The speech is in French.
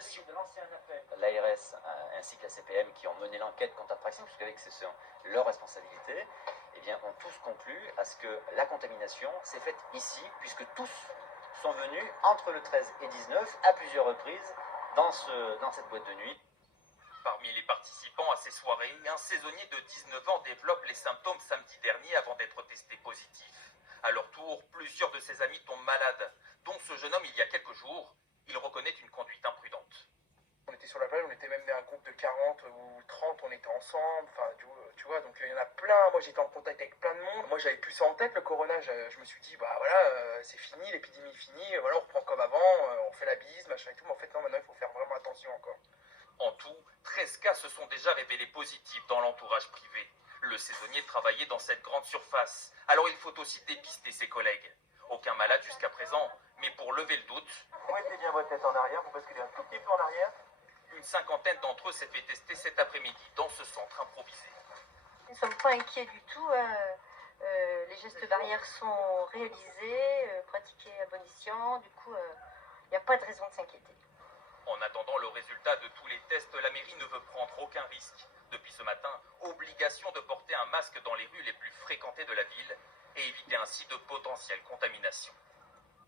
contamination. L'ARS ainsi que la CPM qui ont mené l'enquête quant à Praxis, puisque ce sont leurs responsabilités, eh bien, ont tous conclu à ce que la contamination s'est faite ici, puisque tous sont venus entre le 13 et 19 à plusieurs reprises dans cette boîte de nuit. Parmi les participants à ces soirées, un saisonnier de 19 ans développe les symptômes samedi dernier avant d'être testé positif. À leur tour, plusieurs de ses amis tombent malades, dont ce jeune homme il y a quelques jours. Il reconnaît une conduite imprudente. On était sur la plage, on était même un groupe de 40 ou 30, on était ensemble, enfin tu vois, donc il y en a plein. Moi j'étais en contact avec plein de monde. Moi j'avais plus ça en tête, le corona. Je me suis dit, bah voilà, c'est fini, l'épidémie est finie, voilà, on reprend comme avant, on fait la bise, machin et tout. Mais en fait, non, maintenant il faut faire vraiment attention encore. En tout, 13 cas se sont déjà révélés positifs dans l'entourage privé. Le saisonnier travaillait dans cette grande surface, alors il faut aussi dépister ses collègues. Aucun malade jusqu'à présent, mais pour lever le doute... Vous mettez bien votre tête en arrière, vous basculez un tout petit peu en arrière. Une cinquantaine d'entre eux s'est fait tester cet après-midi dans ce centre improvisé. Nous ne sommes pas inquiets du tout. Les gestes barrières sont réalisés, pratiqués à bon escient. Du coup, il n'y a pas de raison de s'inquiéter. En attendant le résultat de tous les tests, la mairie ne veut prendre aucun risque. Depuis ce matin, obligation de porter un masque dans les rues les plus fréquentées de la ville et éviter ainsi de potentielles contaminations.